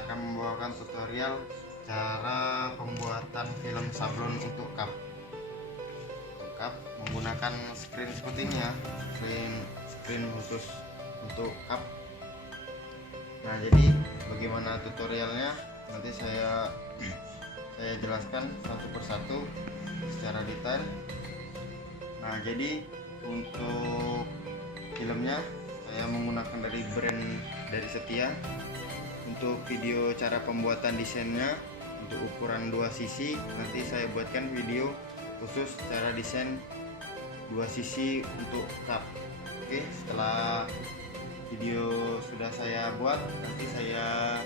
saya akan membawakan tutorial cara pembuatan film sablon untuk cup. Menggunakan screen seperti ini ya, screen khusus untuk cup. Nah, jadi bagaimana tutorialnya nanti saya jelaskan satu persatu secara detail. Nah, jadi untuk filmnya saya menggunakan dari brand dari Setia. Untuk video cara pembuatan desainnya untuk ukuran 2 sisi nanti saya buatkan video khusus cara desain 2 sisi untuk cup. Oke, setelah video sudah saya buat nanti saya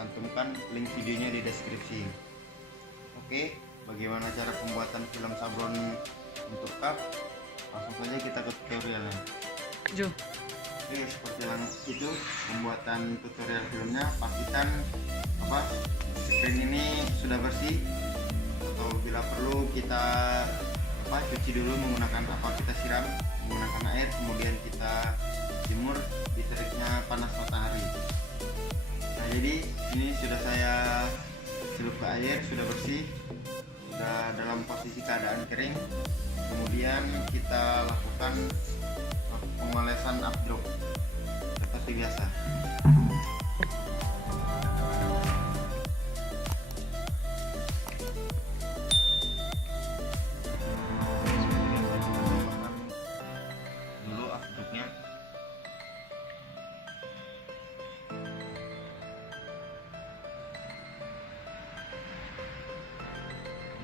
cantumkan link videonya di deskripsi. Oke, bagaimana cara pembuatan film sablon untuk cup? Langsung saja kita ke tutorialnya. Oke, seperti yang itu pembuatan tutorial filmnya. Pastikan screen ini sudah bersih, atau bila perlu kita cuci dulu menggunakan kita siram menggunakan air, kemudian kita jemur di teriknya panas matahari. Nah, jadi ini sudah saya celup ke air, sudah bersih, sudah dalam posisi keadaan kering. Kemudian kita lakukan pengolesan updrop seperti biasa. Dulu updropnya.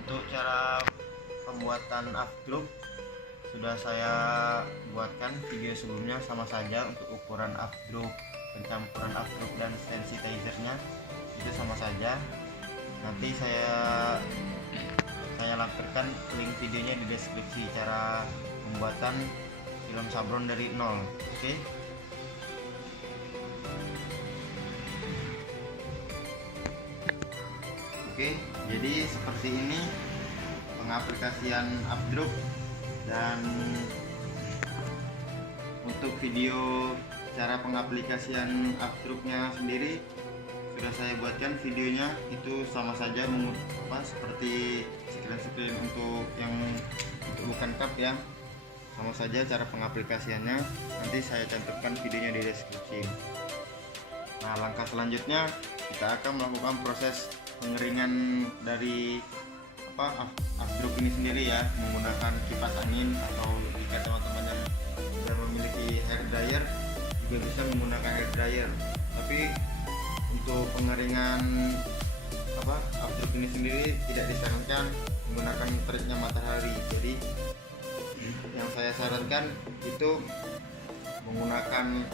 Untuk cara pembuatan updrop sudah saya buatkan video sebelumnya, sama saja. Untuk ukuran updrop, pencampuran updrop dan sensitizernya itu sama saja. Nanti saya lampirkan link videonya di deskripsi cara pembuatan film sablon dari nol. Oke, jadi seperti ini pengaplikasian updrop. Dan untuk video cara pengaplikasian updropnya sendiri sudah saya buatkan videonya, itu sama saja seperti screen untuk yang bukan cup ya, sama saja cara pengaplikasiannya. Nanti saya cantumkan videonya di deskripsi. Nah, langkah selanjutnya kita akan melakukan proses pengeringan dari updrop ini sendiri ya, menggunakan kipas angin, atau jika teman-teman yang sudah memiliki hair dryer juga bisa menggunakan hair dryer. Tapi untuk pengeringan updrop ini sendiri tidak disarankan menggunakan teriknya matahari. Jadi yang saya sarankan itu menggunakan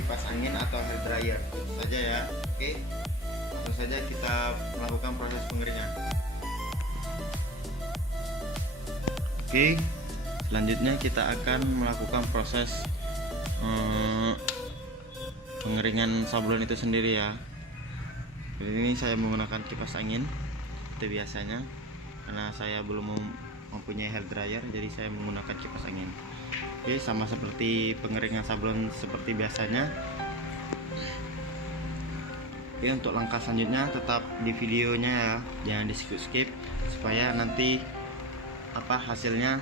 kipas angin atau hair dryer. Itu saja ya. Oke, langsung saja kita melakukan proses pengeringan. Oke, selanjutnya kita akan melakukan proses pengeringan sablon itu sendiri ya. Jadi ini saya menggunakan kipas angin seperti biasanya, karena saya belum mempunyai hair dryer, jadi saya menggunakan kipas angin. Oke, sama seperti pengeringan sablon seperti biasanya. Oke, untuk langkah selanjutnya tetap di videonya ya, jangan di skip supaya nanti hasilnya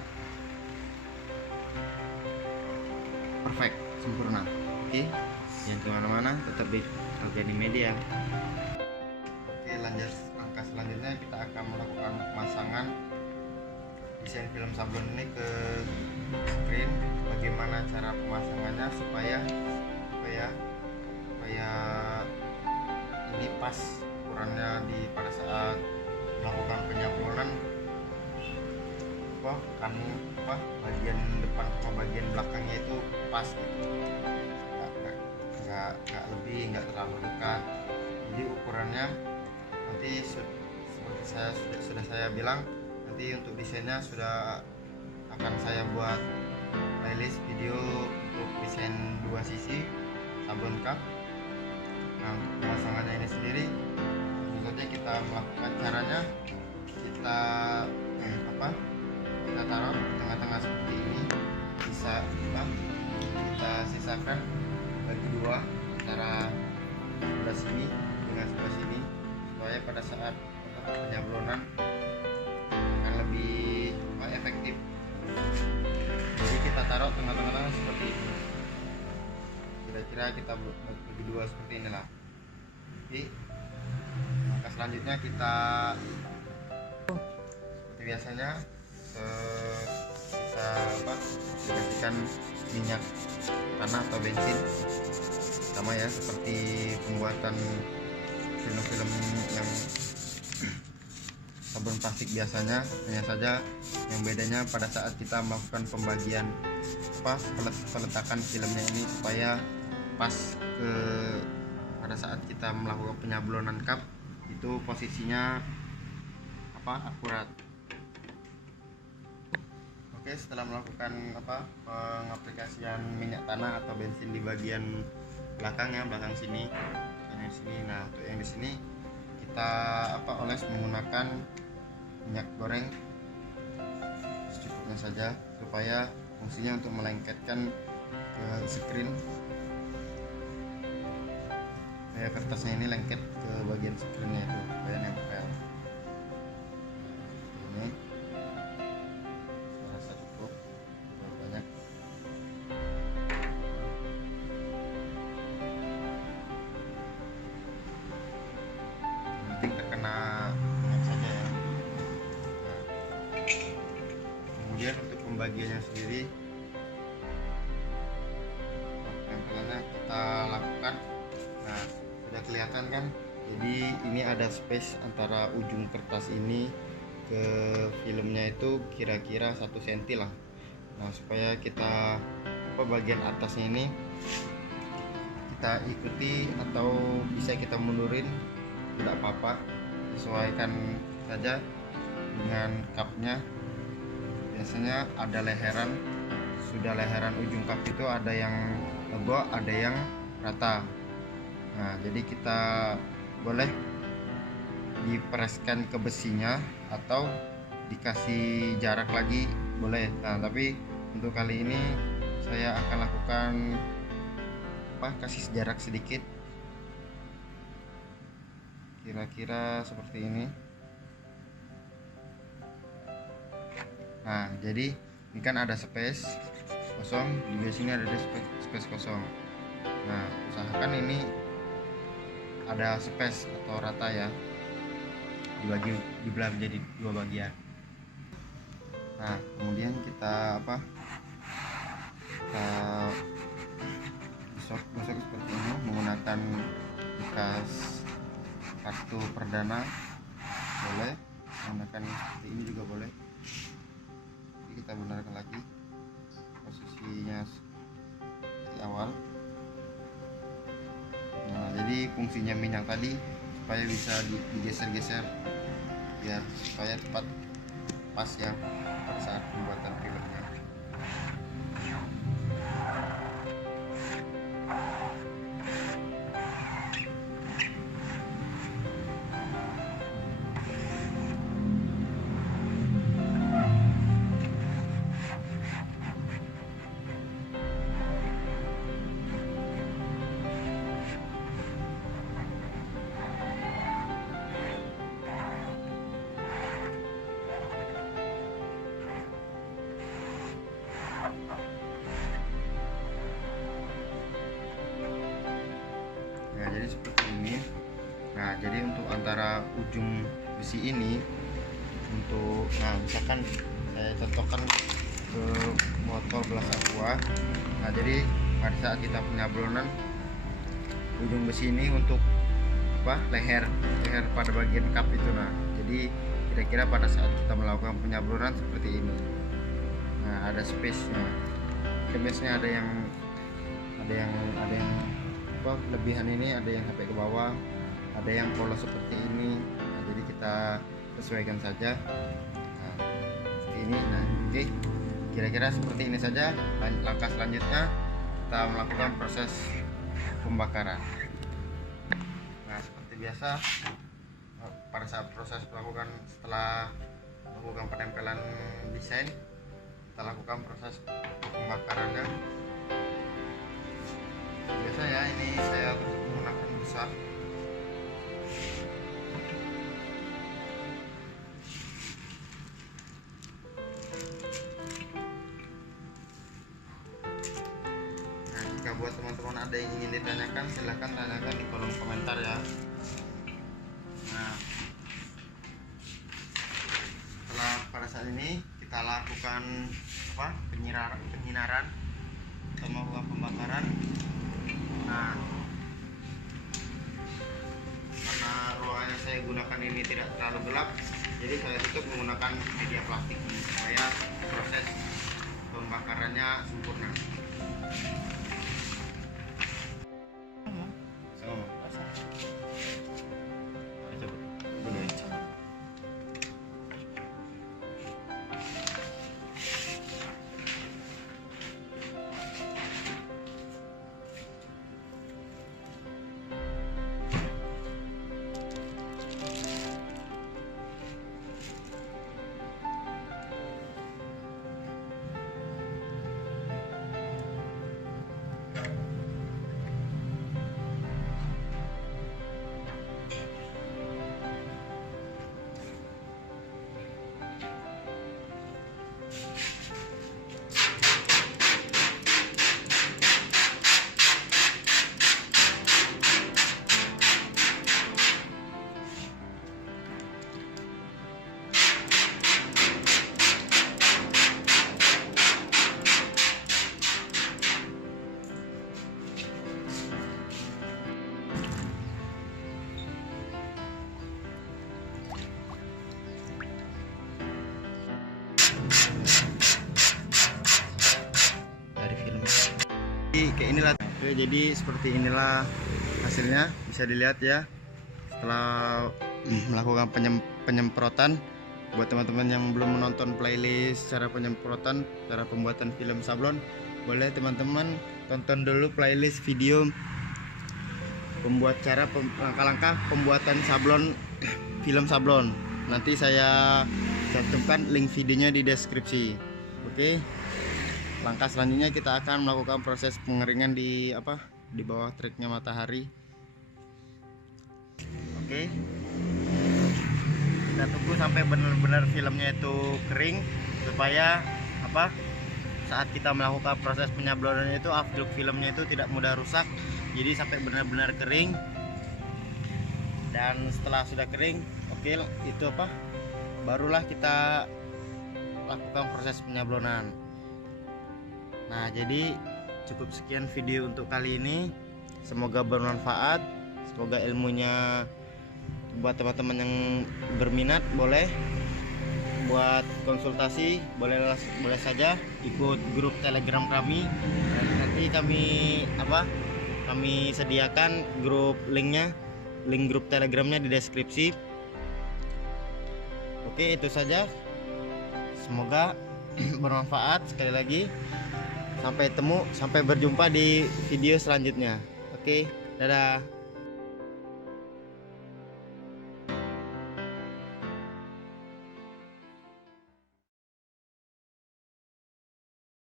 perfect, sempurna. Oke, jangan kemana-mana, tetap di Organi Media. Oke, lanjut langkah selanjutnya kita akan melakukan pemasangan desain film sablon ini ke screen. Bagaimana cara pemasangannya supaya ini pas ukurannya pada saat melakukan penyablonan, bagian depan sama bagian belakangnya itu pas gitu, nggak lebih, nggak terlalu dekat. Jadi ukurannya nanti seperti sudah saya bilang, nanti untuk desainnya sudah akan saya buat playlist video untuk desain 2 sisi sablon cup. Nah, pemasangannya ini sendiri tentu saja kita melakukan caranya, kita taruh di tengah-tengah seperti ini, kita sisakan bagi 2 antara sebelah sini dengan sebelah sini, supaya pada saat penyablonan akan lebih efektif. Jadi kita taruh tengah-tengah seperti ini, kira-kira kita bagi dua seperti inilah. Oke, maka selanjutnya kita seperti biasanya kita aplikasikan minyak tanah atau bensin, sama ya seperti pembuatan film-film yang sabun plastik biasanya. Hanya saja yang bedanya pada saat kita melakukan pembagian peletakan filmnya ini supaya pas pada saat kita melakukan penyablonan cup itu posisinya akurat. Oke, setelah melakukan pengaplikasian minyak tanah atau bensin di bagian belakangnya, belakang sini, yang sini. Nah, untuk yang di sini kita oles menggunakan minyak goreng secukupnya saja, supaya fungsinya untuk melengketkan ke screen, supaya kertasnya ini lengket ke bagian screennya itu, supaya nempel. Ini saya rasa cukup, terlalu banyak. Yang penting terkena minyak saja ya. Nah, kemudian untuk pembagiannya sendiri, tempelannya kita lakukan. Nah, sudah kelihatan kan, jadi ini ada space antara ujung kertas ini ke filmnya itu kira-kira 1 cm lah. Nah, supaya kita bagian atasnya ini kita ikuti atau bisa kita mundurin, tidak apa-apa, sesuaikan saja dengan cupnya. Biasanya ada leheran, sudah leheran ujung cup itu ada yang tegak, ada yang rata. Nah, jadi kita boleh dipereskan ke besinya atau dikasih jarak lagi boleh. Nah, tapi untuk kali ini saya akan lakukan kasih jarak sedikit, kira-kira seperti ini. Nah, jadi ini kan ada space kosong, di sini ada space kosong. Nah, usahakan ini ada space atau rata ya, dibelah menjadi 2 bagian. Nah, kemudian kita gosok seperti ini menggunakan bekas kartu perdana, boleh menggunakan seperti ini juga boleh. Jadi kita benarkan lagi posisinya seperti awal. Nah, jadi fungsinya minyak tadi supaya bisa digeser-geser biar supaya tepat pas ya pada saat pembuatan filmnya. Nah, jadi seperti ini. Nah, jadi untuk antara ujung besi ini, misalkan saya contohkan ke botol gelas aqua. Nah, jadi pada saat kita penyablonan, ujung besi ini untuk leher pada bagian cup itu. Nah, jadi kira-kira pada saat kita melakukan penyablonan seperti ini. Nah, ada space-nya. Space-nya ada yang kelebihan ini, ada yang sampai ke bawah, ada yang polos seperti ini. Nah, jadi kita sesuaikan saja. Nah, seperti ini. Nah, oke, kira-kira seperti ini saja. Langkah selanjutnya kita melakukan proses pembakaran. Nah, seperti biasa pada saat proses setelah melakukan penempelan desain, kita lakukan proses pembakarannya. Biasa ya, ini saya menggunakan besar Jika buat teman-teman ada yang ingin ditanyakan, silahkan tanyakan di kolom komentar ya. Nah, setelah pada saat ini kita lakukan penyinaran atau melakukan pembakaran. Nah, karena ruangan yang saya gunakan ini tidak terlalu gelap, jadi saya tutup menggunakan media plastik supaya proses pembakarannya sempurna. Kayak inilah. Oke, jadi seperti inilah hasilnya, bisa dilihat ya setelah melakukan penyemprotan. Buat teman-teman yang belum menonton playlist cara penyemprotan, cara pembuatan film sablon, boleh teman-teman tonton dulu playlist video langkah-langkah pembuatan sablon, film sablon. Nanti saya cantumkan link videonya di deskripsi. Oke. Langkah selanjutnya kita akan melakukan proses pengeringan di bawah triknya matahari. Oke. Kita tunggu sampai benar-benar filmnya itu kering supaya saat kita melakukan proses penyablonan itu after filmnya itu tidak mudah rusak. Jadi sampai benar-benar kering. Dan setelah sudah kering, oke, itu barulah kita lakukan proses penyablonan. Nah, jadi cukup sekian video untuk kali ini. Semoga bermanfaat, semoga ilmunya buat teman-teman yang berminat boleh buat konsultasi, boleh saja ikut grup Telegram kami. Dan nanti kami sediakan link grup Telegramnya di deskripsi. Oke, itu saja. Semoga bermanfaat. Sekali lagi, sampai berjumpa di video selanjutnya. Oke, dadah.